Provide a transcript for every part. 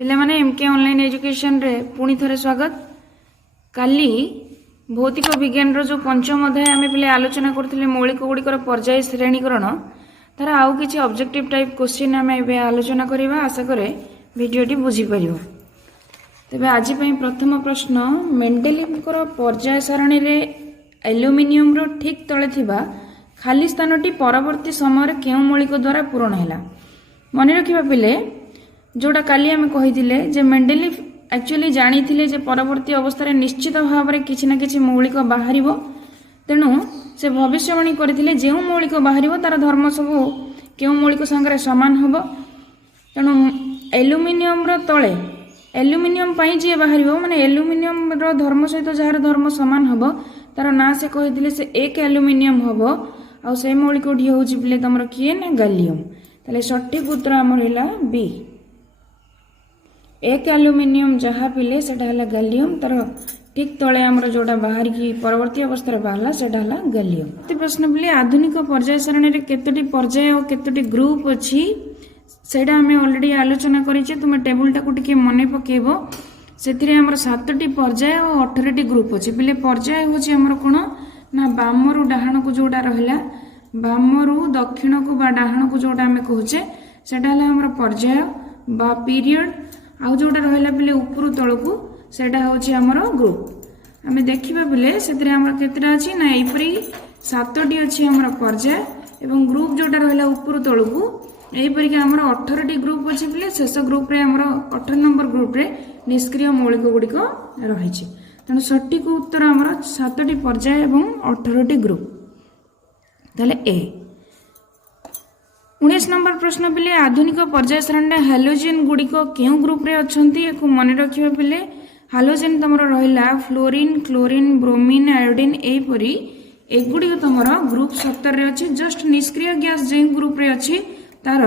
पिलामाने MK online education रे पुणी थरे स्वागत। काली भौतिक विज्ञान रो जो पंचम अध्याय आमे पिले आलोचना करथिले मौलिक गुड़िकर पर्याय श्रेणीकरण तार आउ किछि ऑब्जेक्टिव टाइप क्वेश्चन आमे एबे आलोचना करिवा। आशा करे भिडियोटी बुझी परिबो। तबे आज पई प्रथम प्रश्न, मेंडेलिवकर पर्याय सारणी रे एल्युमिनियम रो ठीक तळे थिबा खाली स्थानटी परवर्ती समय रे केउ मौलिक द्वारा पूरण हैला। मने रखिबा पिले जोटा काली आम कही मेंडेलिव एक्चुअली जानी जे परवर्ती अवस्था निश्चित भाव में किसी ना किसी मौलिक बाहर तेणु से भविष्यवाणी करते जो मौलिक बाहर तार धर्म सब क्यों मौलिक संगे सामान हम। तेणु एल्युमिनियम तले एल्युमिनियम जी बाहर माने एल्युमिनियम धर्म सहित जार धर्म सामान हम तार ना से कही से एक एल्युमिनियम हम आ से मौलिक हूँ तुम किए ना गैलियम। ताले सठिक उत्तर आमर है बी। एक एल्युमिनियम जहाँ पिले सेटा हला गैलियम, तार ठीक तले आमर जोटा बाहर की परवर्ती अवस्था बाहरला सेटा हला गैलियम। प्रश्न पिले आधुनिक पर्याय सारणी रे केतोटी पर्याय और केतोटी ग्रुप अछि सेटा हमें ऑलरेडी आलोचना करिचे। तुम टेबल टाको टिके मने पकेबो। सेथिरे आमर 7टी पर्याय और 18टी ग्रुप अछि। पिले पर्याय होछि आमर कोन ना बामरु डाहाण को जोटा रहला, बामरु दक्षिण को बा डाहाण को जोटा हमें कहूचे सेटा हला आमर पर्याय बा पीरियड। आउ जोटा रहा पिले उपरू तलकू सेटा होची हमर ग्रुप। आमे देखिबा पिले सेतरे हमर केतरा अछि ना एपरी 7टी अछि हमर पर्याय एवं ग्रुप जोटा रहा उपरू तलकू एपरी के हमर 18टी ग्रुप अछि। पिले शेष ग्रुप रे हमर 18 नंबर ग्रुप रे निष्क्रिय मौलिक गुड़िक रहिछि। तने सठिक उत्तर हमर 7टी पर्याय एवं 18टी ग्रुप। ताले ए। 19 नंबर प्रश्न पिले आधुनिक पर्याय सारणी हालोजेन गुड़िक क्यों ग्रुप रे अछंती एको मने रखिबा पिले। हालोजेन तमर रहिला फ्लोरीन, क्लोरीन, ब्रोमीन, आयोडीन एपरी एगुड़ी तमर ग्रुप 17 रे अछि। जस्ट निष्क्रिय गैस जे ग्रुप रे अछि तार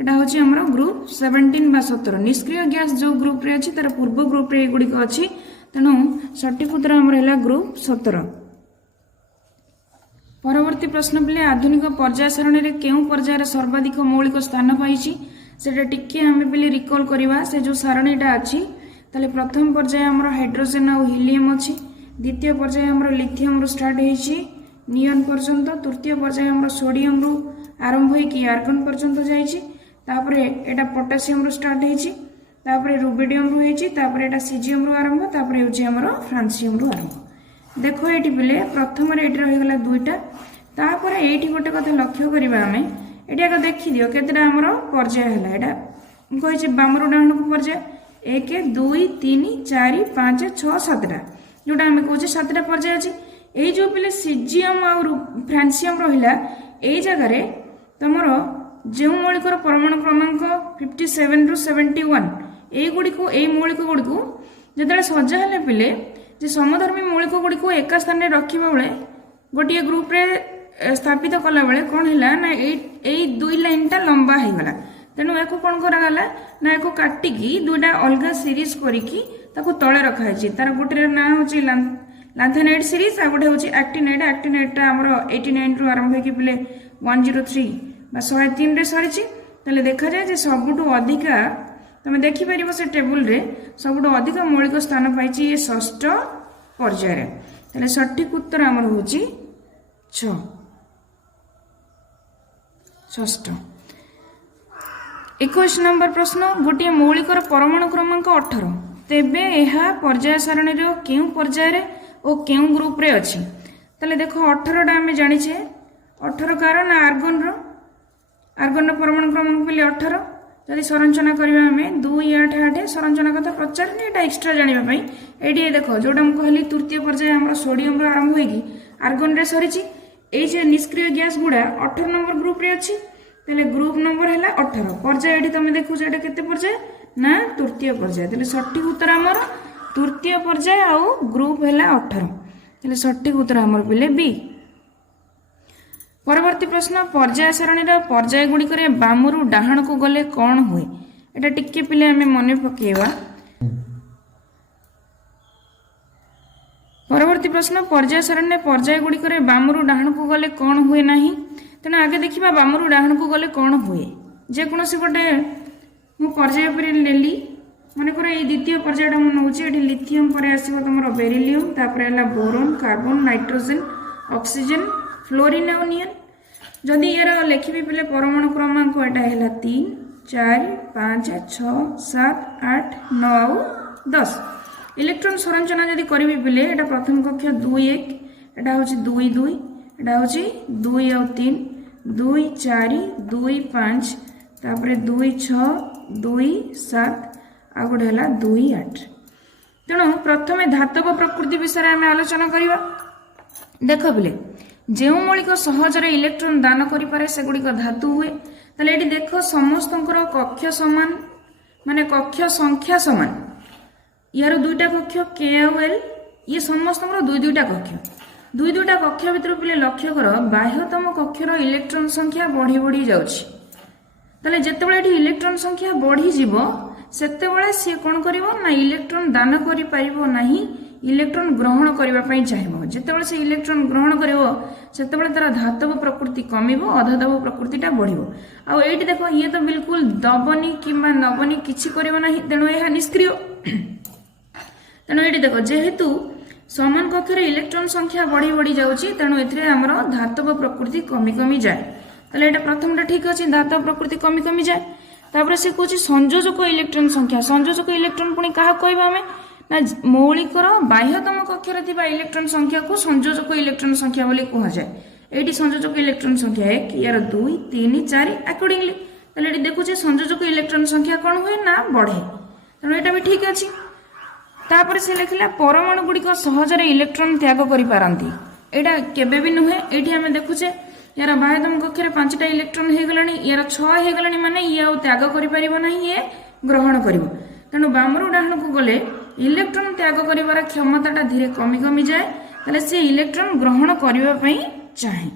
एटा होछि हमर ग्रुप 17 बा 17। निष्क्रिय गैस जो ग्रुप रे अछि तार पूर्व ग्रुप रे एगुड़ी अछि। तेणु सठिक उत्तर हमर हैला ग्रुप 17। परवर्ती प्रश्न पिले आधुनिक पर्याय सारणी रे केउ पर्याय सर्वाधिक मौलिक स्थान पाइछि सेटा टिके हमें पिले रिकॉल करबा। से जो सारणीटा अछि ताले प्रथम पर्याय हमर हाइड्रोजन और हीलियम अछि, द्वितीय पर्याय हमर लिथियम रो स्टार्ट हेछि नियन पर्यंत, तृतीय पर्याय हमर सोडियम रो आरंभ होई कि आर्गन पर्यंत जाइछि, तापरे एटा पोटेशियम रो स्टार्ट हेछि, तापरे रुबिडियम रो हेछि, तापरे एटा सीजियम रो आरंभ, तापरे होछि हमर फ्रांसियम रो आरंभ। देखो ये पिले प्रथम ये रहीगला दुईटा, तापर ये गोटे कथा लक्ष्य करवा आम ये देखी दियो केतेटा आमर पर्याय है। यहाँ कही बामर डाहण को पर्याय 1 2 3 4 5 6 7टा जोटा आम कहे 7टा पर्याय अच्छी। ये जो पिले सीजियम आ फ्रांसियम रहा यही जगार तुमर जो मौलिकर परमाणु क्रमांक 57 ରୁ 71 युड़िक मौलिक गुड़ी जो सजा है पिले जे समधर्मी मौलिक गुड़ी को एका स्थान में रखा बेले गोटे ग्रुप रे स्थापित कला बेले कौन है ना यही दुई लाइन टा लंबा हो गला। तेणु या कौन कराला ना या काटिकी दुईटा अलग सीरीज करिकी ताको तले रखाई। तार गोटे ना हूँ लांथेनाइड सीरीज आ गोटे हूँ एक्टिनाइड। एक्टिनाइडटा आमर 89 ରୁ आरंभ होगी पिले 103 बा 103 रे सरी। ताले देखा जाए जे सबुठु अधिका तुम देखिपर से टेबुल रे सबुठु अधिक मौलिक स्थान पाई ये षष्ठ पर्याय। ताले सठिक उत्तर आमर हूँ 6 षष्ठ। 21 नंबर प्रश्न, गोटे मौलिकर परमाणु क्रमांक 18 तेबे यह पर्याय सारणी रो केउ पर्याय और केउ ग्रुप रे अछि। ताले देखो 18 टा आमे जानिछे 18 कारण आर्गन रो परमाणु क्रमांक पिले 18। जदि संरचना करबा हमें 2 8 8 संरचना कथा पचारनी एटा एक्स्ट्रा जानिबा पई एडी देखो जोटा हम कहली तृतीय पर्याय हमर सोडियम रो आरंभ होई आर्गन रे सरीची। ए जे निष्क्रिय गैस गुडा 18 नंबर ग्रुप रे अछि। ताले ग्रुप नंबर हैला 18। पर्याय एडी तमे देखु जे एटा केते पर्याय ना तृतीय पर्याय। ताले सठिक उत्तर हमर तृतीय पर्याय आ ग्रुप हैला 18। ताले सठिक उत्तर हमर पिले बी। परवर्ती प्रश्न, पर्याय सारणी रा पर्याय गुडी करे बामरु डाहाण को गले कौन हुए एटा टिके पिले हमें मने पकेवा। परवर्ती प्रश्न, पर्याय सारणी पर्याय गुडी करे बामरु डाहाण को गले कौन हुए नाही। तेना आगे देखिबा बामरु डाहाण को गले कौन हुए। जे कोनोसी गोटे मु पर्याय पर लेली मनकर ये द्वितीय पर्यायटा मुझे नौचे ये लिथियम पर आसो तुम बेरिलियम तापर है boron carbon nitrogen oxygen fluorine और नियन जदि यार लिखी पे परमाणु क्रमांक यहाँ है 3 4 5 6 7 8 9 और 10 इलेक्ट्रॉन संरचना जदि करी पे यहाँ प्रथम कक्ष 2 1 यहाँ हूँ 2 2 यहाँ हूँ 2 और 3 2 4 2 5 तापर 2 6 2 7 आ गोटे है 2 8 तेणु प्रथम धातव प्रकृति विषय आम आलोचना करवा देख पे जो मौलिक सहजरे इलेक्ट्रॉन दान करें सेगुड़िक धातु हुए ताले ये देख समस्त कक्ष सामान माने कक्ष संख्या सामान यार दुईटा कक्ष के एल ये समस्त दुईटा कक्ष दुईटा कक्ष भितर पे लक्ष्य कर बाह्यतम कक्षर इलेक्ट्रॉन संख्या बढ़ी बढ़ी जाउछि ताले जेतेबेले इलेक्ट्रॉन संख्या बढ़ी जीव सेतेबेले सी कौन करिवो ना इलेक्ट्रॉन दान करि पारिबो नाही इलेक्ट्रॉन ग्रहण करबा पई चाहिबो जेतेबेले से इलेक्ट्रॉन ग्रहण करिवो सेतेबेले तार धातव प्रकृति कमिबो अधातव प्रकृतिटा बढ़िबो आ एठी देखो ये तो बिल्कुल दबनी किंबा नबनी किछि करिवो नाही तेणु यह निष्क्रिय तेणु एठी देखो जेहेतु समान कक्षर इलेक्ट्रॉन संख्या बढ़ी बढ़ी जाउछि तेणु एथिरे हमर धातव प्रकृति कमी कमी जाए ताले एटा प्रथमटा ठीक अछि धातव प्रकृति कमी कमी जाए तापर से कहछि संयोजक इलेक्ट्रॉन संख्या संयोजक इलेक्ट्रॉन पुणी क्या कहबा हमें ना मौलिकर बाह्यतम कक्षर थिबा इलेक्ट्रॉन संख्या को संयोजक इलेक्ट्रॉन संख्या बोली कहा जाए एटी संयोजक इलेक्ट्रॉन संख्या 1 यार 2 3 4 अकॉर्डिंगली ताले एटी देखुचे संयोजक इलेक्ट्रॉन संख्या कौन हुए ना बढ़े तेणु एटा भी ठीक अछि तापर से लिखला परमाणु गुड़िक सहजरे इलेक्ट्रॉन त्याग करि पारंती एटा केबे भी नुहे एठी हमें देखुचे यार बाह्यतम कक्षरे 5टा इलेक्ट्रॉन हे गलानी यार 6 हे गलानी माने ये आ त्याग करि परिबो नाही ये ग्रहण करिवो तेणु बामर डाहण को गले इलेक्ट्रॉन त्याग करिवार क्षमताटा धीरे कमी कमी जाए ताले से इलेक्ट्रॉन ग्रहण करिवा पई चाहे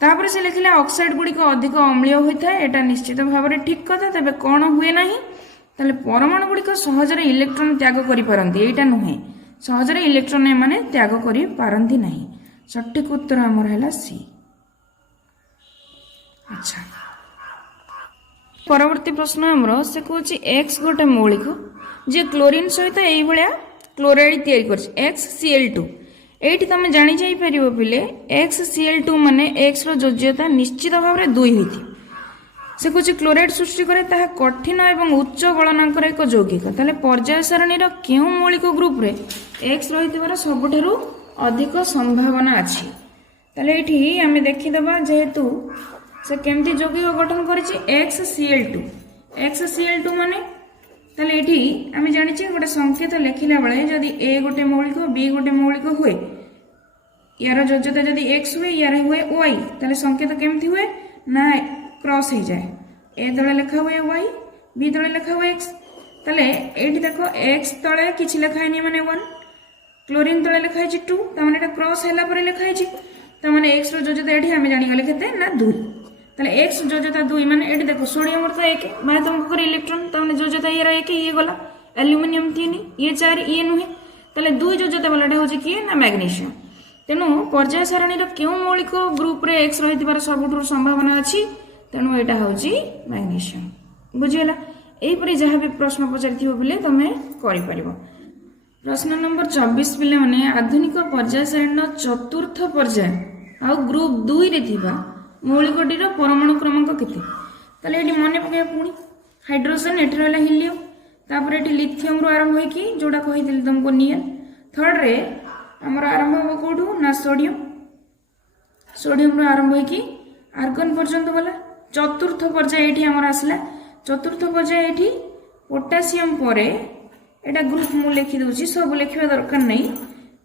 तापर से लिखला ऑक्साइड गुड़िक अधिक अम्लीय होता है एटा निश्चित भाव में ठीक कथा तबे कौन हुए नाही ताले परमाणु गुड़िक सहजरे इलेक्ट्रॉन त्याग करि पारंती एटा नुहे सहजरे इलेक्ट्रॉन माने त्याग करि पारंती नाही सठिक उत्तर हमर हैला सी अच्छा परवर्ती प्रश्न हमर से कहूँ एक्स गोटे मौलिक जे क्लोरीन सहित यही भाया क्लोराइड तैयारी कर XCl2 एठी तुम जानी जाई परिबो पिले XCl2 माने एक्स रो योज्यता निश्चित भाव में 2 होती से कुछ क्लोराइड सृष्टि करे ताहा कठिन एवं उच्च गलनांकर एक यौगिक ताले पर्याय सारणी रो केउ मौलिक ग्रुप रे एक्स रहितबार सबठारु अधिक संभावना अछि ताले एठी आमे देखि दबा जेहेतु से केमती यौगिक गठन करिछि XCl2 माने ताले एठी आमे जानिछि गोटे संकेत लिखिला बेले जदि A गोटे मौलिक B गोटे मौलिक हुए यार योज्यता जदि x हुए यार हुए y ताले संकेत केमती हुए ना क्रॉस हो जाए ए तले लिखा हुए y b तले लिखा हुए x ताले एठी देखो x तले किछि लिखा हैनी माने 1 क्लोरीन तले लिखा है 2 त माने एटा क्रॉस हैला पर लिखा है त माने x रो योज्यता एठी हमें जानि गले केते ना 2 ताले x योज्यता 2 माने एठी देखो सोडियम तो 1 माने तुमको इलेक्ट्रॉन त माने योज्यता ये 1 ये गला एल्युमिनियम 3 ये 4 ये नुहे ताले 2 योज्यता वालाटा होची कि ना मैग्नीशियम तेनु पर्याय सारणी रो केउ मौलिक ग्रुप रे x रहितबार सबठुर संभावना अछि तेणु यहाँ हूँ मैग्नीशियम बुझीगला यहीपरी जहाँ भी प्रश्न पचारि बोले तुम कर प्रश्न नंबर 24 पिले माने आधुनिक पर्याय सारणी चतुर्थ पर्याय आ ग्रुप 2 रे थिबा मौलिकटीर परमाणु क्रमांक केते ताले एटी मने पके पुणी हाइड्रोजन एठी रहला हीलियम तापर एटी लिथियम रो आरंभ होई कि जोडा कहिदिल तुमको नियन थर्ड रे हमर आरंभ हो कोठू ना सोडियम रो आरंभ होई कि आर्गन पर्यंत गला चतुर्थ पर्याय एठी हमर आसला चतुर्थ पर्याय एठी पोटासियम परे एटा ग्रुप मु लिखि दउची सब लिखिबा दरकार नै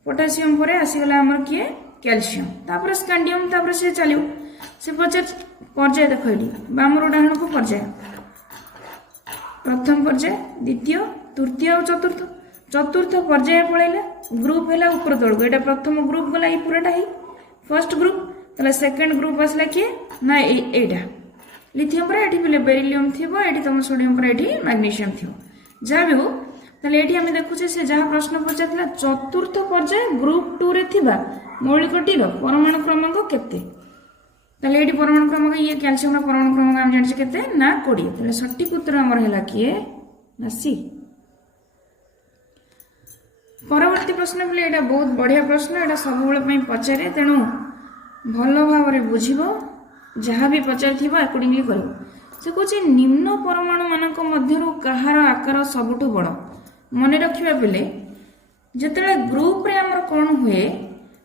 पोटासियम परे आसी गला हमर किए कैल्शियम तापर स्कैंडियम तापर से चलियो से पर्याय देखो एठी बामरो डाहण को पर्याय प्रथम पर्याय द्वितीय तृतीय और चतुर्थ चतुर्थ पर्याय पळैला ग्रुप हैला ऊपर तळको एटा प्रथम ग्रुप गला ई पूराटा ही फर्स्ट ग्रुप तले सेकंड ग्रुप आसला कि ना एटा लिथियम पर एठी पिले बेरिलियम थिबो एठी तम सोडियम पर एठी मैग्नीशियम थिबो जा भी हो तले एठी हम देखुचे से जहा प्रश्न पचारला चतुर्थ पर्याय ग्रुप 2 रे थिबा मौलिकटीर परमाणु क्रमांक केते तले एठी परमाणु क्रमांक ये कैल्शियम रो परमाणु क्रमांक हम जानि केते ना 20 तले सटीक उत्तर हमर हैला कि ना सी परवर्ती प्रश्न बोले एटा बहुत बढ़िया प्रश्न, एटा सब बेले पचारे, तेणु भल भाव बुझिब, जहाँ भी पचार अकॉर्डिंगली कर। से कहे निम्न परमाणु मानक मध्यरु कहार आकार सबुठु बड़। मन रखिबा बेले जेतेबेले ग्रुप रे हमर कोन हुए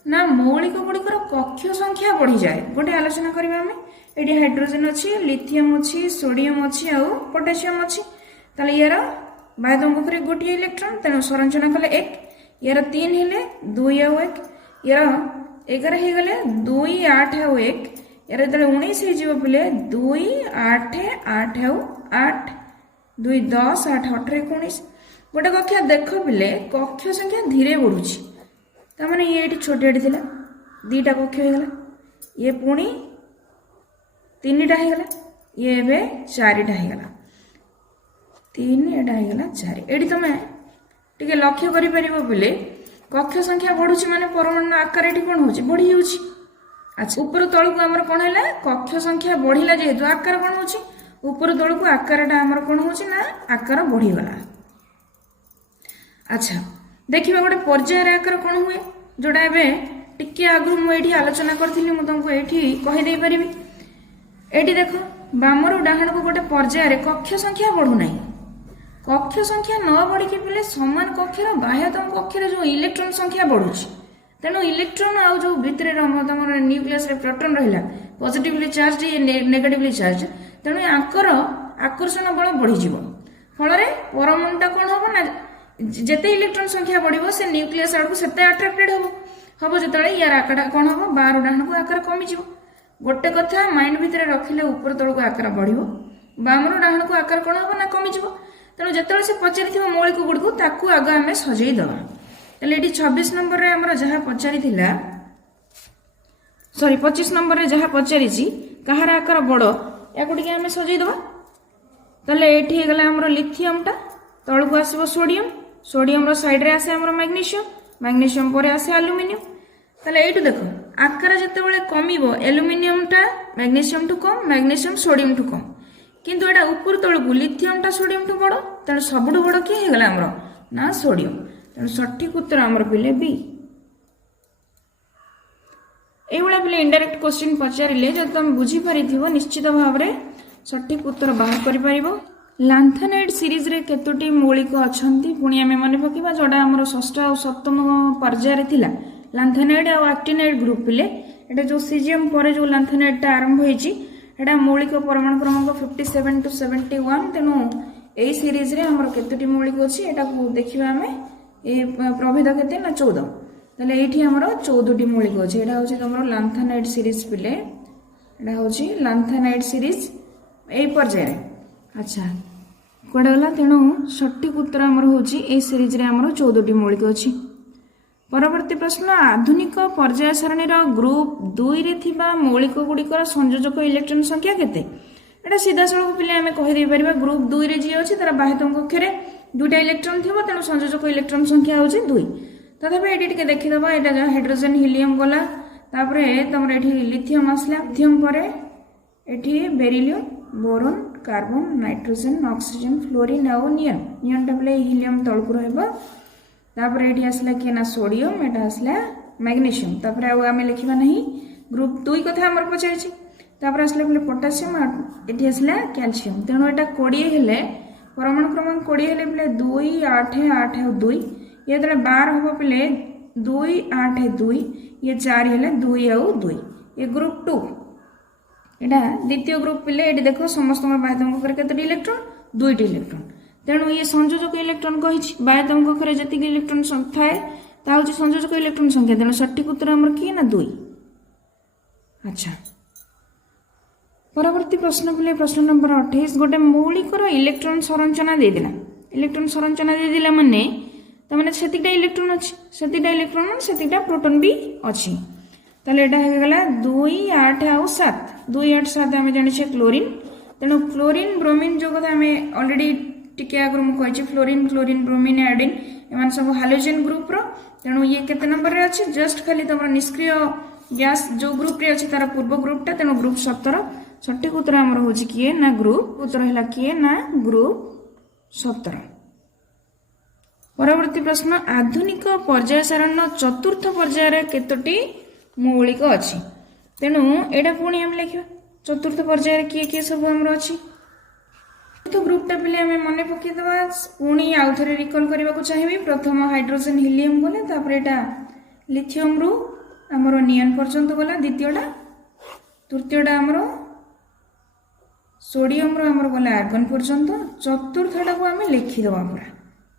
ना मौलिक गुड़िकर कक्ष संख्या बढ़ी जाए। गोटे आलोचना करबा हमें एटी हाइड्रोजन अच्छी, लिथियम अच्छी, सोडियम अच्छी आ पोटेशियम अच्छी। ताले यार बाह्य कक्षरे गोटे इलेक्ट्रॉन, तेणु संरचना कले 1, यार 3 हेले 2 आ 1, यार 11 हो गले 2 8 आ 1, यार जो 19 हो बोले 2 8 8 आ 8, 2 10 8 18 19। गोटे कक्षा देख बोले कक्ष संख्या धीरे बढ़ुची, तमाने ये छोटे थिला 2टा कक्ष हो गला, ये पुणी 3टा हो गला, ये एबे 4टा हो गला, 3 एटा हो गला 4। एटी तमे टिके लक्ष्य करि परिबो बोले कक्ष संख्या बढ़ुची माने परमाणु आकार एटी कोन होची बढ़ी होची। अच्छा ऊपर तळ को हमर कोन हैला कक्ष संख्या बढ़िला जेहेतु आकार कोन होची, ऊपर तळ को आकारटा हमर कोन होची ना आकार बढ़ी गला। अच्छा देखिबा गोटे पर्यायर आकार कोन हुए, जोडा एबे टिके आगु मु एठी आलोचना करथिली, मु तुमको एठी कहि देई परिबी। एठी देखो बामरु डाहण को गोटे पर्यायर कक्ष संख्या बढ़ु नाही, कक्ष संख्या न बढ़ी के पले समान कक्षर बाह्यतम कक्षर जो इलेक्ट्रॉन संख्या बढ़ुची, तेणु इलेक्ट्रॉन आउ जो भितर तमर न्यूक्लियस रे प्रोटॉन रहिला पॉजिटिवली चार्ज नेगेटिवली चार्ज, तेणु आंकर आकर्षण बल बढ़ी जिवो। फल रे परमाणुटा कोन होबो ना जेते इलेक्ट्रॉन संख्या बढ़िबो से न्यूक्लियस आड़ को सेते अट्रैक्टेड होबो जेतले यार आकार कोन होबो बाहर डाहण को आकार कमी जिवो। गोटे कथा माइंड भितर रखिले ऊपर तळ को आकार बढ़िबो, बामरो डाहण को आकार कोन होबो ना कमी जिवो। तेणु जिते से पचारि मौलिक गुड़ को ताकू आग आम सजई दवा। ताले ये 26 नंबर रे हमर जहाँ पचारि सॉरी 25 नंबर रे जहाँ पचारि कहार आकार बड़ या टिके आम सजई दवा। ताले एठी हे गला हमर लिथियम टा, तळ को आसीबो सोडियम, सोडियम रो साइड रे आसे हमर मैग्नीशियम, मैग्नीशियम परे आसे एल्युमिनियम। ताले एठु देखो आकार जते बेले कमिबो एल्युमिनियम टा मैग्नीशियम टू कम, मैग्नीशियम सोडियम टू कम, किंतु एटा ऊपर तळ को लिथियम टा सोडियम टू बड़, तेणु सबुठु बड़ किए हे गला हमर ना सोडियम। तेणु सठिक उत्तर हमर पिले बी। ए भला पिले इनडायरेक्ट क्वेश्चन पचारिले जब तुम बुझी परिथिबो निश्चित भाव रे सठिक उत्तर बाहर करि परिबो। लांथेनाइड सीरीज रे केतोटी मौलिक अछंती पुणी आमे मन पकिबा जोडा हमर षष्ठ और सप्तम पर्याय रे थिला लांथेनाइड और एक्टिनाइड ग्रुप पिले। एटा जो सीजियम परे जो लांथेनाइड टा आरंभ होईची एटा मौलिक परमाणु क्रमांक 57 टू 71। तेणु ए सीरीज रे हमर केतोटी मौलिक अछि एटा देखिबा हमें ए प्रभेद केते ना 14। ताले एठी हमर 14टी मौलिक अछि। एटा होछि हमर लांथेनाइड सीरीज पिले, एटा होछि लांथेनाइड सीरीज ए पर्याय रे। अच्छा कोडा गला, तेणु सठिक उत्तर हमर होछि ए सीरीज रे हमर 14टी मौलिक अछि। परवर्ती प्रश्न आधुनिक पर्याय सारणी रो ग्रुप 2 रे थिबा मौलिक गुड़िकर संयोजक इलेक्ट्रॉन संख्या केते। एटा सीधा सळक पिले हमें कहि दे परिबा ग्रुप 2 रे जी अछि तार बाह्यतम कक्षरे 2टा इलेक्ट्रॉन थिबो, तेणु संयोजक इलेक्ट्रॉन संख्या होछि 2। तथापि एटी टिके देखि दबा, एटा जो हाइड्रोजन हीलियम गला, तापरे तमर एठी लिथियम आसला, लिथियम परे एठी beryllium, boron, carbon, nitrogen, oxygen, fluorine और नियन। नियन टा पिले हीलियम तळकु रहबो। तापरे एठी आसला के ना सोडियम, एटा आसला मैग्नीशियम। तापरे आ आमे लिखिबा नहीं ग्रुप 2 कथा हमर पचारछि। तापरे आसला पिले पोटेशियम, एठी आसला कैल्शियम। तेणु एटा 20 हेले परमाणु क्रमांक 20 हेले पिले 2 8 8 और 2, ये तले 12 होबो पिले 2 8 2, ये 4 हेले 2 और 2, ये ग्रुप 2। एटा द्वितीय ग्रुप पिले एटी देखो समस्त बाह्यतम कक्षरे केतटी इलेक्ट्रॉन 2टी इलेक्ट्रॉन। तेणु ये संयोजक इलेक्ट्रॉन कहिछि बाह्यतम कक्षरे जतिक इलेक्ट्रॉन थाए ता होछि संयोजक इलेक्ट्रॉन संख्या। तेणु सठिक उत्तर हमर की ना 2। अच्छा परवर्ती प्रश्न पिले प्रश्न नंबर 28 गोटे मौलिकर इलेक्ट्रॉन संरचना दे दिला। इलेक्ट्रॉन संरचना दे दिला माने तमाने सेतिकटा इलेक्ट्रॉन अछि, सेतिकटा इलेक्ट्रॉन माने सेतिकटा प्रोटॉन भी अछि। ताले एटा हे गला 2 8 और 7, 2 8 7 हमें जानि छे क्लोरीन। तेणु क्लोरीन ब्रोमीन जो कथा हमें ऑलरेडी टिके आगर मु कहि छी फ्लोरीन क्लोरीन ब्रोमीन आयोडीन एमान सब हाइड्रोजन ग्रुप रो। तेणु ये केते नंबर रे अछि जस्ट खाली तमर निष्क्रिय गैस जो ग्रुप रे अछि तार पूर्व ग्रुप टा। तेणु ग्रुप 17 सठिक उत्तर हमर होछि किए ना ग्रुप उत्तर हैला किए ना ग्रुप 17। परवर्ती प्रश्न आधुनिक पर्याय सारण चतुर्थ पर्यायर केतोटी मौलिक अच्छी तेणु एटा पुणी आम लिखा चतुर्थ पर्यायर किए किए सब आमर अच्छी तो ग्रुपटा पे आम मन पकईदे पुणी आउ थे रिकल करने को चाहिए प्रथम हाइड्रोजन हिलियम गला तापर एटा लिथियम रु आमर नियन पर्यंत गला द्वितीयटा तृतीयटा आमर सोडियम रो आमर गला आर्गन पर्यंत चतुर्थटा को आम लिखिदेवा पूरा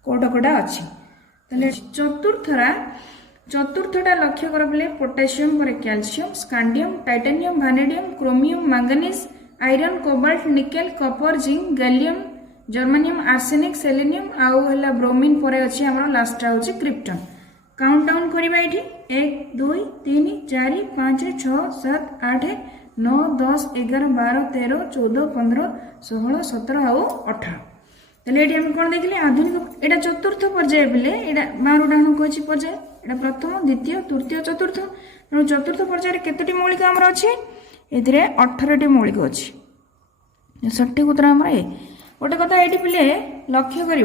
कोटा कोटा अच्छी ताले चतुर्थटा लक्ष्य कर बोले पोटेशियम पर calcium scandium titanium vanadium chromium manganese iron cobalt nickel copper zinc gallium germanium arsenic selenium आउ है ब्रोमीन पर अच्छी आम लास्ट हूँ क्रिप्टन काउंट डाउन करवा ये 1 2 3 4 5 6 7 8 9 10 11 12 13 14 15 16 17 आउ 18 ताले ये कौन देखिले आधुनिक एटा चतुर्थ पर्याय बोले एटा 12 डाण को अच्छी पर्याय एटा प्रथम द्वितीय तृतीय चतुर्थ तेणु चतुर्थ पर्यायर केतोटी मौलिक आमर अच्छी एथिरे 18टी मौलिक अच्छी सठिक उत्तर आमर ए गोटे कथा ये पिले लक्ष्य कर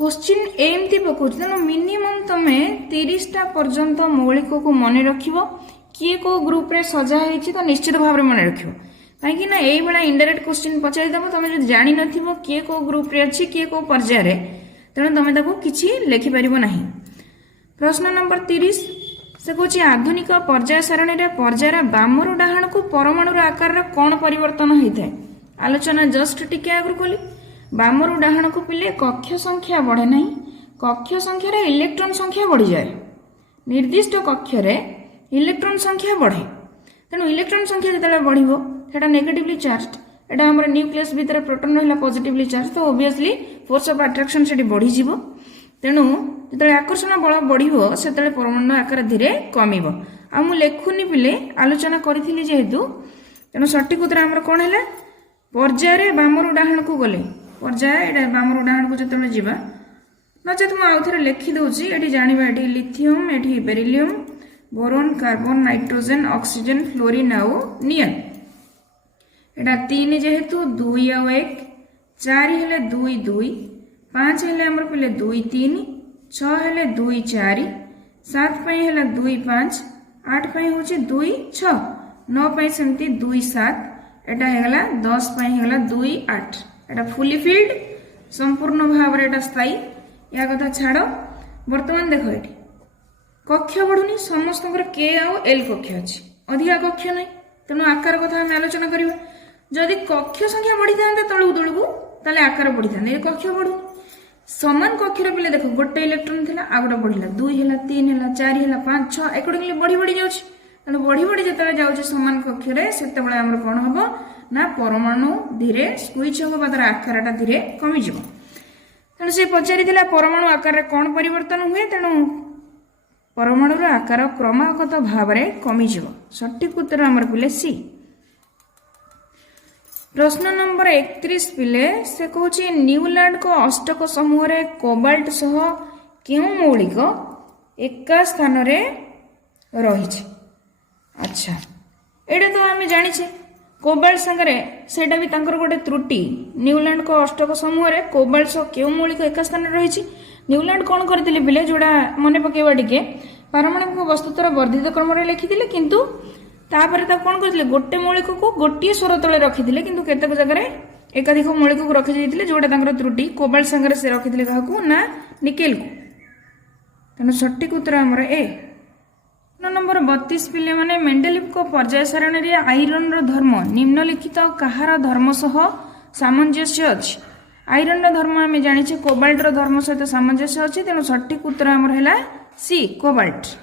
क्वेश्चन एमती पकाऊ तेणु मिनिमम तुम 30टा पर्यंत मौलिक को मन रख किए को ग्रुप रे सजा होती तो निश्चित भाव में मन रख कहीं यही भाया इनडायरेक्ट क्वेश्चन पचारिदेव तुम जो जान न किए को ग्रुप रे अच्छी किए को पर्यायर तेणु तुम किसी लिखिपर ना प्रश्न नंबर 30 से कौन आधुनिक पर्याय सारणी रे पर्यायर बामरु डाहाण को परमाणुर आकार कौन परिवर्तन होता है आलोचना जस्ट टिके आगु कली बामरु डाहाण को पिले कक्ष संख्या बढ़े ना कक्ष संख्यार इलेक्ट्रॉन संख्या बढ़ी जाए निर्दिष्ट कक्ष इलेक्ट्रॉन संख्या बढ़े तेणु इलेक्ट्रॉन संख्या जो बढ़ो से नेगेटिवली चार्ज एटा हमर न्यूक्लियस भीतर प्रोटॉन रहा पॉजिटिवली चार्ज तो ऑब्वियसली फोर्स ऑफ अट्रैक्शन से बढ़ी जीव तेणु जो आकर्षण बल बढ़ो से परमाणु आकार धीरे कमिब आ मु लेखुनी पिले आलोचना करी जेहेतु तेणु सठिक उत्तर आमर कौन है पर्यायर बामरु डाहाण को गले पर्याय बामरु डाहाण को जो जावा नचेत मुझे आउ थे लिखिदे ये जाना ये लिथियम ये beryllium boron carbon nitrogen oxygen fluorine आउ नियन एटा 3 जेहेतु 2 आउ 1 4 हेले 2 2 5 हेले हमर पले 2 3 6 हेले 2 4 7 पई हेला 2 5 8 पई होची 2 6 9 पई सेमती 2 7 एटा हेगला 10 पई हेगला 2 8 एटा फुली फिल्ड संपूर्ण भाव रे एटा स्थायी या कथा छाड़ वर्तमान देखो एटी कक्ष बढ़ुनी समस्त के आउ एल कक्ष अच्छी अधिका कक्ष ना तेणु आकार कथा आम आलोचना करवा जदि कक्ष संख्या बढ़ी था तलू तलू ताले आकार बढ़ी था ये कक्ष बढ़ू समान कक्षर पिले देख गोटे इलेक्ट्रॉन थी आ गोटे बढ़ला 2 है 3 है 4 है 5 6 एकॉर्डिंगली बढ़ी बढ़ी जाऊँ तेणु बढ़ी बढ़ी जो जाऊँ समान कक्षर से कौन हम ना परमाणु धीरे स्क्विच हम तार आकारटा धीरे कमिज तेणु से पचारि परमाणु आकार कौन परिवर्तन हुए तेणु परमाणुर आकार क्रमागत भाव में कमिज सठिक उत्तर आमर पिले सी प्रश्न नंबर 31 पिले से कहूँ न्यूलैंड को अष्टक समूह रे कोबाल्ट सह क्यों मौलिक एका स्थान रे रही अच्छा एटा तो आम जाने कोबाल्ट संगे सेटा भी तांकर गोटे त्रुटि न्यूलैंड को अष्टक समूह रे कोबाल्ट सह क्यों मौलिक एका स्थान रे रही न्यूलैंड कौन करते पिले जोड़ा मन पकेवा टिके पारमाणविक वस्तुतर वर्धित क्रम लिखिले किंतु तापर कौन करते गोटे मौलिक को गोटे स्वर तले रखिले किंतु केतक जगह एकाधिक मौलिक को रखी जोटा त्रुटि कोबाल्ट संगे से रखिले क्या ना निकेल को तेणु सठिक उत्तर आमर ए नंबर 32 पिले माने मेंडेलिव को पर्याय सारणी रे आयरन रो धर्म निम्नलिखित कहार धर्म सह सामंजस्य अछि आयरन रो धर्म आम जानी कोबाल्ट रो धर्म सहित सामंजस्य अच्छी तेणु सठिक उत्तर आमर है सी कोबाल्ट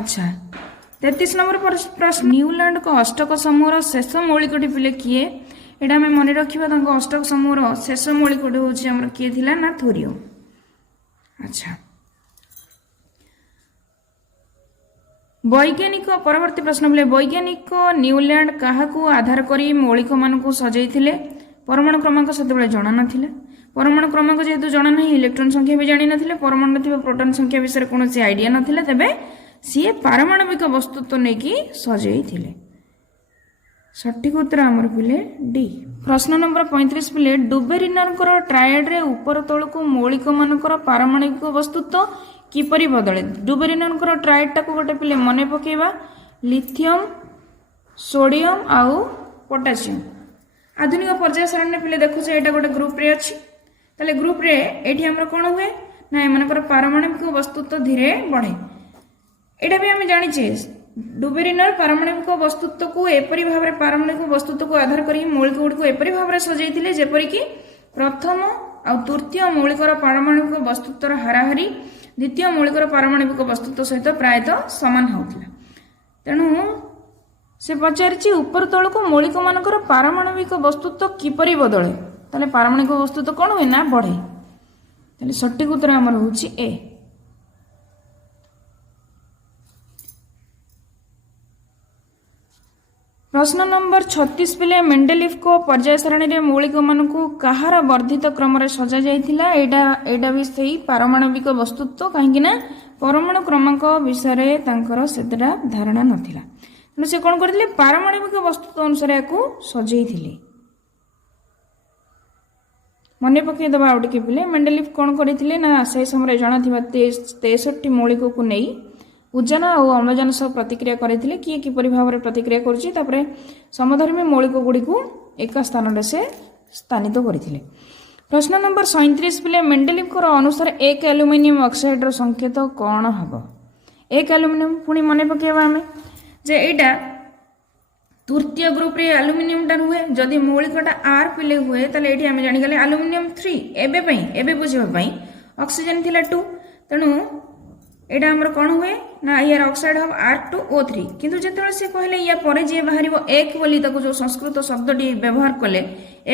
अच्छा 33 नंबर प्रश्न न्यूलैंड को अष्टक समूह शेष मौलिकटी पिले किए एटा आम मन रखा अष्टक समूह शेष मौलिकटी हूँ किए थिला ना थोरियम अच्छा वैज्ञानिक परवर्ती प्रश्न बोले वैज्ञानिक न्यूलैंड क्या आधार करी मौलिक मान सजाई परमाणु क्रमांक से जना ना परमाणु क्रमांक जेहेतु जना ना इलेक्ट्रॉन संख्या भी जानी ना परमाणु थी प्रोटॉन संख्या विषय कौन आइडिया ना तेबे सी पारमाणविक वस्तुत्व नहीं सजाई सठिक उत्तर आमर पिले डी। प्रश्न नंबर 35 पिले डुबेरिनर ट्रायड रे ऊपर तल को मौलिक मानकर पारमाणविक वस्तुत्व किपरि बदले। डुबेरिनर ट्रायड टाको गोटे पिले मन पकेबा लिथियम सोडियम आउ पोटासियम। आधुनिक पर्याय सारणी पिले देखुचे एटा गोटे ग्रुप रे अछि ताले ग्रुप रे एठी हमर कोन हुए ना एमानकर पारमाणविक वस्तुत्व धीरे बढ़े। एटा भी हम जानिछे डुबेरिनर पारमाणविक वस्तुत्व को एपरि भाबरे पारमाणविक वस्तुत्व को आधार करी मौलिक गुडी को एपरि भाबरे सजाइथिले जेपरि कि प्रथम आ तृतीय मौलिकर पारमाणविक वस्तुत्वर हाराहारी द्वितीय मौलिकर पारमाणविक वस्तुत्व सहित प्रायतः समान होउथिला। तेणु से पचारिछि ऊपर तल को मौलिक मानकर पारमाणविक वस्तुत्व किपरि बदले ताले पारमाणविक वस्तुत्व कोन होय ना बढ़े। ताले सठिक उत्तर हमर होउछि ए। प्रश्न नंबर 36 पिले मेंडेलिफ को पर्याय सारणी रे मौलिक मान को कहार वर्धित क्रम रे सजा जाइथिला। एटा भी सही पारमाणविक वस्तुत्व कहीं ना परमाणु क्रमांक विषय रे तांकर सेतरा धारणा नथिला। तेणु से कौन करथिले पारमाणविक वस्तुत्व अनुसार याकू सजाइथिले। मने पकई दबा आउ टिके पिले मेंडेलिफ कौन करथिले ना से समय जणा थिबा 63 मौलिक को नै उज्जैन और अम्लजान सह प्रतिक्रिया करथिले किए किपरि भाव में प्रतिक्रिया करुछि तापरे समधर्मी मौलिक गुडी को एक स्थान रे से स्थानित करथिले। प्रश्न नंबर 37 पिले मेंडेलिफ को अनुसार एक एल्युमिनियम ऑक्साइड रो संकेत कौन हबो। एक एल्युमिनियम पुणी मने पकेबा हमें जे एटा तृतीय ग्रुप रे एल्युमिनियम टा हुए जदि मौलिकटा आर पिले हुए ताले एठी हम जानि गले एल्युमिनियम 3 एबे बुझिबा पई ऑक्सीजन थिला 2 तेणु एटा हमर कोन हुए ना यार ऑक्साइड हम R2O3 किंतु जेतेबेले से कहले या परे जे बाहरिबो एक बोली ताको जो संस्कृत शब्दटी व्यवहार कले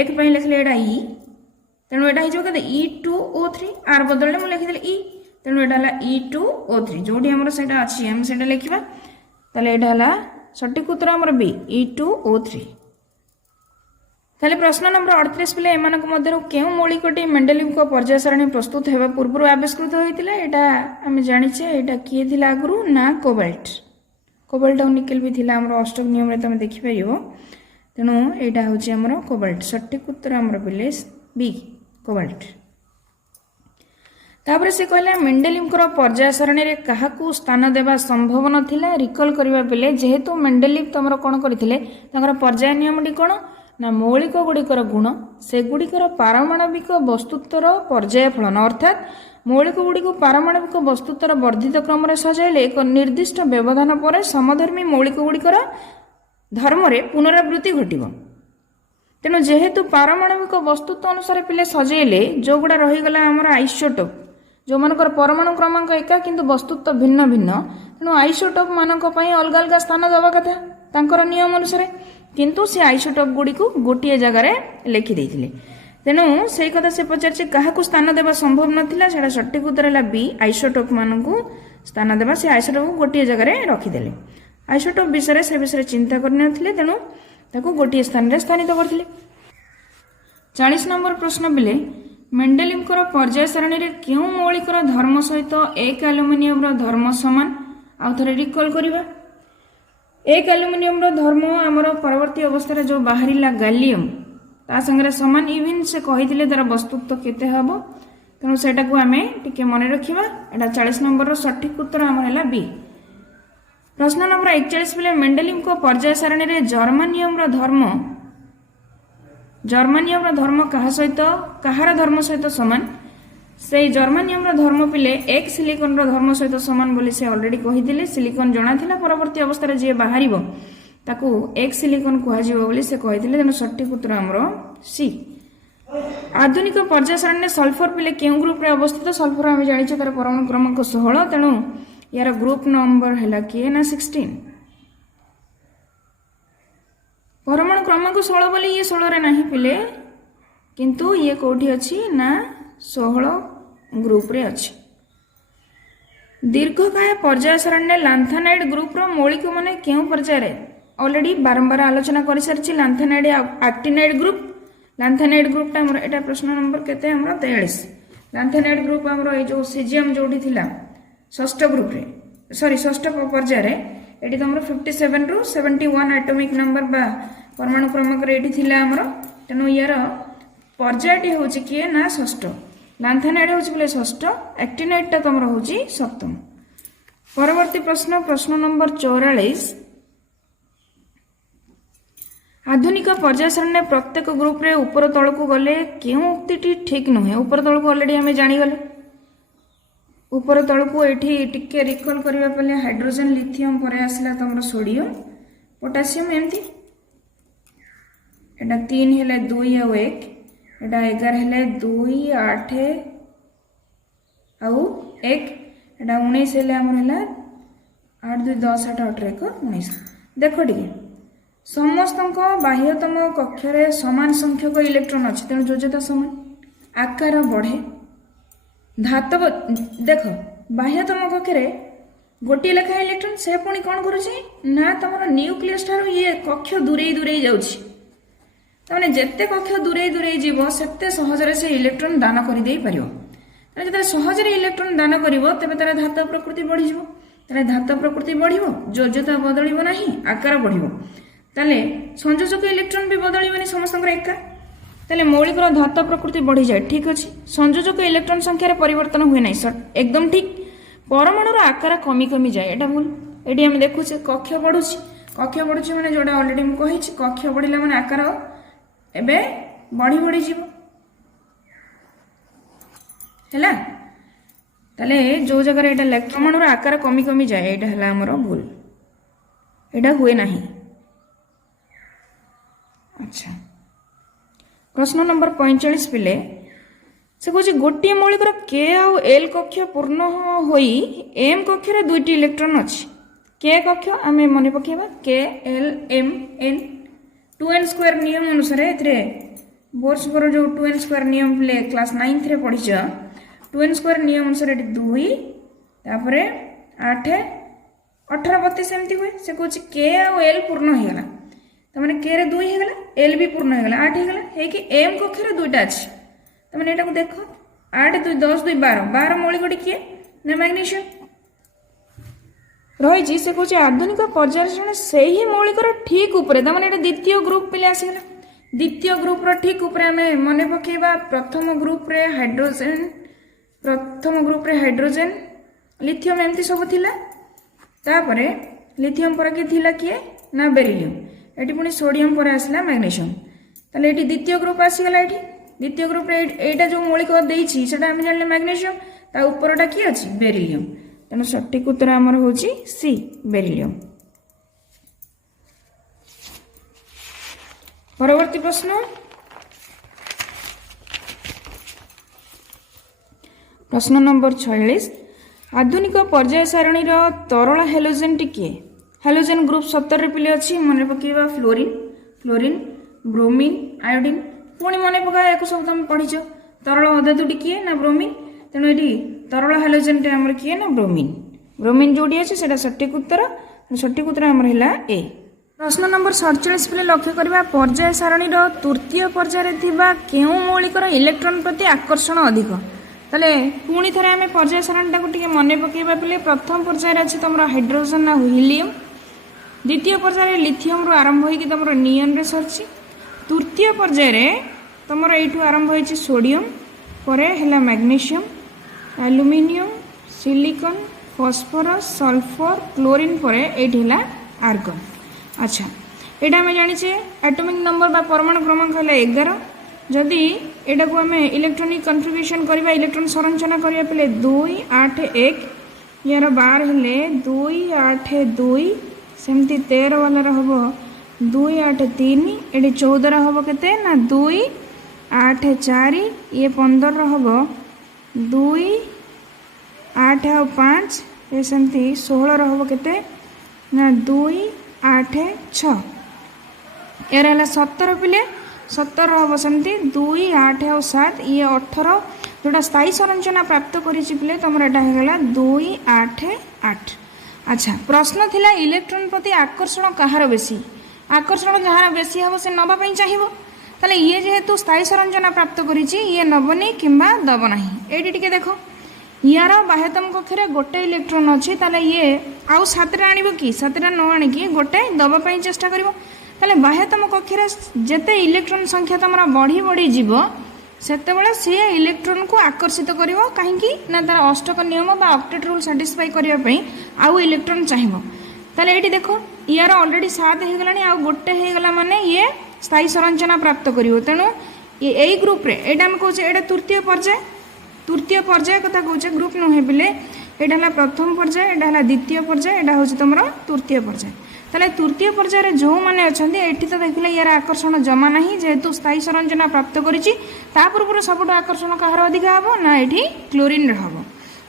एक पई लिखले एटा ई तेणु एटा हिजो कते E2O3 आर बदलले मु लिखि देले ई तेणु एटा हला E2O3 जोडी हमर सेटा अछि हम सेटा लिखिबा ताले एटा हला सठिक उत्तर हमर बी E2O3। ताले प्रश्न नंबर 38 पिले एमानक मध्यरु केउ मौलिकटी मेंडेलिफ को पर्याय सारणी प्रस्तुत हेबा पूर्व आविष्कृत होइतिला। एटा हम जानिछे एटा किए थिला आगुरु ना कोबाल्ट और निकेल भी थिला हमर अष्टक नियम रे तमे देखि परिबो। तेणु एटा होछि हमर कोबाल्ट सठिक उत्तर हमर पिले बी कोबाल्ट। तापर से कहला मेंडेलिफ को पर्याय सारणी रे काहाकू स्थान देबा संभव नथिला रिकॉल करबा पिले जेहेतु मेंडेलिफ तमरो कोन करथिले तांकर पर्याय नियमटी कोन ना मौलिक गुड़िकर गुण से गुड़िकर पारमाणविक वस्तुत्वर पर्याय फलन अर्थात मौलिक गुड़िक पारमाणविक वस्तुत्वर वर्धित क्रम रे सजाइले एक निर्दिष्ट व्यवधान पर समधर्मी मौलिक गुड़िकर धर्म रे पुनरावृत्ति घटिबो। तेणु जेहेतु पारमाणविक वस्तुत्व अनुसार पिले सजाइले जो गुड़ा रही गला हमर आइसोटोप जो मानकर परमाणु क्रमांक एका किंतु वस्तुत्व भिन्न भिन्न तेणु आइसोटोप मानक पई अलग अलग स्थान दबा कथा तांकर नियम अनुसार किंतु से आइसोटोप गुडी को गोटे जगार लिखि देथिले। तेणु से कथा से पचार क्या स्थान देवा संभव नाला से सठिक उत्तर है बी आइसोटोप मानक स्थान देवा से आइसोटोप को गोटे जगार रखिदे। आइसोटोप विषय से विषय चिंता करते तेणु ताको गोटे स्थान में स्थानित करते। 40 नंबर प्रश्न बिले मेंडेलिफ पर्याय सारणी रे क्यों मौलिकर धर्म सहित एक एल्युमिनियम धर्म सामान आउ थे रिकॉल करवा। एक एल्युमिनियम धर्म आमर परवर्ती अवस्था जो बाहरिला गैलियम ता संगे समान इवन से कही तार वस्तुत्व केते हम तेणु से आम टे मन रखा। एटा 40 नंबर सठिक उत्तर आमर है बी। प्रश्न नंबर 41 पिले मेंडेलिफ को पर्याय सारणी रे जर्मानियम धर्म कहार धर्म सहित सामान से जर्मानियम धर्म पिले एक सिलिकन धर्म सहित सामान बोली से ऑलरेडी कही सिलिकन जना थिला परवर्ती अवस्था जे बाहर ताकू एक सिलिकन कहजिबो बोली से कही तेणु सठिक उत्तर हमर सी। आधुनिक पर्याय सारणी सल्फर पिले केउ ग्रुप रे अवस्थित सल्फर आम जानी तार परमाणु क्रमांक 16 तेणु यार ग्रुप नंबर है किए ना 16 परमाणु क्रमांक 16 बोली ये 16 रे नहीं पिले किंतु ये कोठी अछि ना 16 ग्रुप रे अछि। दीर्घकाय पर्याय सारणी लांथानाइड ग्रुप रो मौलिक माने केउ पर्याय रे ऑलरेडी बारंबार आलोचना कर सारछि। लांथानाइड एक्टिनाइड ग्रुप लांथानाइड ग्रुप टा हमर एटा प्रश्न नंबर केते हमर 43। लांथानाइड ग्रुप हमर ए जो सीजियम जोडी थिला षष्ठ ग्रुप रे षष्ठ पर्याय रे एटी हमर 57 रु 71 एटॉमिक नंबर बा परमाणु क्रमांक ये थिला तेणु यार पर्यायटी हूँ किए ना षष्ठ लैंथेनाइड हूँ बोले षष्ठ एक्टिनाइडटा तुम हूँ सप्तम। परवर्ती प्रश्न प्रश्न नंबर 44 आधुनिक पर्याय सारणी प्रत्येक ग्रुप रे ऊपर तल को गले क्यों उक्ति ठीक नुहे ऊपर तल को अलरेडी आम जानीगले ऊपर तल को ये टिके रिकल करने पहले हाइड्रोजन लिथियम पर आसला तुम सोडियम पोटासियम एमती एटा 3 हेले 2 आ 1 एटा 11 हेले 2 8 आउ 1 एटा 19 हेले हमर हला 8 2 10 8 18 1 19 देखो टिके समस्त बाह्यतम कक्षरे समान संख्यक इलेक्ट्रॉन अच्छे तेणु योज्यता समान आकार बढ़े धातव देख बाह्यतम कक्षरे गोटे लेखा इलेक्ट्रॉन से पुणी कौन करुचे ना तुम न्यूक्लियस ठार ये कक्ष दूरे दूरे जाउछि तमाने जेते कक्ष दूरे दूरे जीव सेते सहजरे से इलेक्ट्रॉन दान कर दे पारियो तने जते सहजरे इलेक्ट्रॉन दान करिवो तबे तार धातव प्रकृति बढ़ी जिवो तार धातव प्रकृति बढ़िवो योज्यता बदलिबो नाही आकार बढ़िवो ताले संयोजक इलेक्ट्रॉन भी बदलिबनी समस्तଙ୍କର एका ताले मौलिक धातव प्रकृति बढ़ी जाए ठीक अछि संयोजक इलेक्ट्रॉन संख्या रे परिवर्तन हुए नाही एकदम ठीक परमाणुर आकार कमी कमी जाए एटा भूल एटी हम देखुछे कक्ष बढ़ुछि माने जोडा ऑलरेडी हम कहिछि कक्ष बढ़िला माने आकार एबे बढ़ी बढ़ी जीवो हैला ताले जो जगह एटा परमाणुर आकार कमी कमी जाए एटा हला हमर भूल एटा हुए नाही। अच्छा प्रश्न नंबर 45 पिले से कहे गोटे मौलिकर के आउ एल कक्ष पूर्ण होई एम कक्ष रे दुईटी इलेक्ट्रॉन अच्छी के कक्ष आम मन पकेबा के एल एम एन 2n² नियम अनुसार ए बोर्सकर जो 2n² नियम पिले क्लास 9th रे पढ़ी 2n² नियम अनुसार 2 तापर 8 18 32 एमती हुए से कहे के आउ एल पूर्ण हो गला तमाने के रे 2 हो गला एल भी पूर्ण हो गला 8 हो गला हे कि एम कक्ष रे दुईटा अछि तमाने एटा को देखो 8 2 10 2 12 12 मौलिक किए ना मैग्नीशियम रही से कहे आधुनिक पर्याय से ही मौलिकर ठीक ऊपर तमाने एटा द्वितीय ग्रुप पे आसीगला द्वितीय ग्रुप रो ठीक ऊपर आमे मने पकेबा प्रथम ग्रुप रे हाइड्रोजन लिथियम एमती सब थिला तापरे लिथियम पर के थिला किए ना बेरिलियम एटी पुणी सोडियम पर आसला मैग्नीशियम ताले एटी द्वितीय ग्रुप आसीगला एटी द्वितीय ग्रुप रे एटा जो मौलिक देइछि सेटा हम जानले मैग्नीशियम ता ऊपरटा की अछि बेरिलियम तेणु सठिक उत्तर हमर होछि सी बेरिलियम। परवर्ती प्रश्न प्रश्न नंबर 46 आधुनिक पर्याय सारणी रो तरल हेलोजेन टिके हेलोजेन ग्रुप 17 पिले अच्छी मन पकेबा फ्लोरीन ब्रोमीन आयोडीन पुणी मन पका एक सब तुम पढ़ीच तरल अधातु किए ना ब्रोमीन तेणु ये तरल हेलोजेन टे आमर किए ना ब्रोमीन जोड़ी अच्छे से सठिक उत्तर आमर है ए। प्रश्न नंबर 47 पे लक्ष्य करवा पर्याय सारणी तृतीय पर्याय केउं मौलिकर इलेक्ट्रॉन प्रति आकर्षण अधिक ताले पुणी थे आम पर्याय सारणी टी मन पकेबा पे प्रथम पर्याय अच्छे तुम हाइड्रोजन आ हिलियम द्वितीय पर्याय लिथियम रु आरंभ होगी तुम नियन रे सरची तृतीय पर्याय तुम यू आरंभ हो सोडियम पर है magnesium aluminium silicon phosphorus sulphur chlorine पर ये आर्गन। अच्छा यहाँ आम जाचे एटॉमिक नंबर बा परमाणु क्रमांक है 11 जदि यहाँ को आम इलेक्ट्रॉनिक कन्फिगरेशन करवा इलेक्ट्रॉन संरचना करने पे 2 8 1 यार बार है 2 8 2 सेमती 13 वाला हम 2 8 3 ये 14 हम के ना 2 8 4 ये 15 हम 2 8 आ 5 ये सेमती 16 हम के ना 2 8 6 यार है 17 पिले 17 हम सेमती 2 8 आ 7 ये 18 जोटा स्थायी संरचना प्राप्त करे तुम यहाँ 2 8 8। अच्छा प्रश्न थिला इलेक्ट्रॉन प्रति आकर्षण कहार बेसी आकर्षण जहाँ बेसी हम से नवाई चाहिए ताले ये जेहेतु स्थायी संरचना प्राप्त करिछि ये नबनी किंबा दब नाही एटी टिके देखो यार बाह्यतम कक्षरे गोटे इलेक्ट्रॉन अच्छी ताले ये आउ 7टा आनिबो कि 7टा न आनिकी गोटे दबा पई चेष्टा करिवो ताले बाह्यतम कक्षर जेते इलेक्ट्रॉन संख्या तुम बढ़ी बढ़ी जीव सेतेबेले सी इलेक्ट्रॉन को आकर्षित करिवो काहेकि ना तार अष्टक नियम बा ऑक्टेट रूल सैटिस्फाई करिया पई आउ इलेक्ट्रॉन चाहिबो ताले एठी देखो यार ऑलरेडी 7 हे गलानी आ गोटे हे गला माने ये स्थायी संरचना प्राप्त करिवो तेनु ए ग्रुप रे एटा हम कहूचे एटा तृतीय पर्याय कथा कहूचे ग्रुप नुहे बिले एटा हला प्रथम पर्याय एटा हला द्वितीय पर्याय एटा होचे तमरो तृतीय पर्याय ताले तृतीय पर्याय रे जो माने अछंती एठी तो देखले यार आकर्षण जमा नाही जेहेतु स्थायी संरचना प्राप्त करिछि ता पूर्व सबटो आकर्षण कहार अधिक हबो ना एठी क्लोरीन रे हबो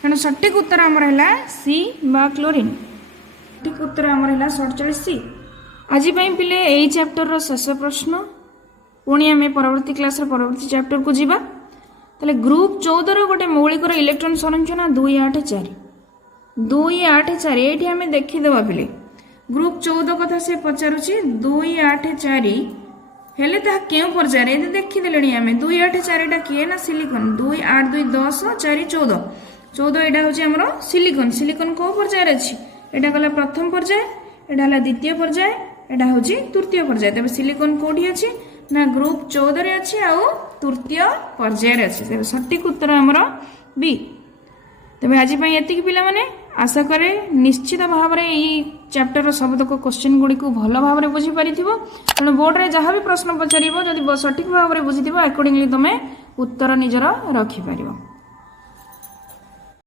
तेनु सटीक उत्तर हमर हला सी बा क्लोरीन सटीक उत्तर हमर हला 47 सी आज पिले यही चैप्टर रो शेष प्रश्न पुणी आम परवर्ती क्लास परवर्ती चैप्टर को जीवा ताले ग्रुप 14 गोटे मौलिक इलेक्ट्रॉन संरचना 284 ये आम देखीदे पिले ग्रुप 14 कथा से पचारुची 284 हेले ता केउ पर्याय रे देखीदेले आम 284 टा किए ना सिलिकॉन 2 8 2 10 4 14 14 एटा होची हमरो सिलिकॉन को पर्याय अछि एटा गला प्रथम पर्याय एटा हला द्वितीय पर्याय एटा होची तृतीय पर्याय तबे सिलिकॉन कोठी अछि ना ग्रुप 14 रे अछि आ तृतीय पर्याय रे अछि तबे सटीक उत्तर हमरो बी तबे आज पई एतिक पिला माने आशा करे निश्चित भाव रे ई चैप्टर शब्द को क्वेश्चन गुडी को भलो भाव रे बुझी परिथिबो तण बोर्ड रे जहां भी प्रश्न पचारिबो जदि सटीक भाव रे बुझिथिबो अकॉर्डिंगली तमे उत्तर निजर रखि परिबो।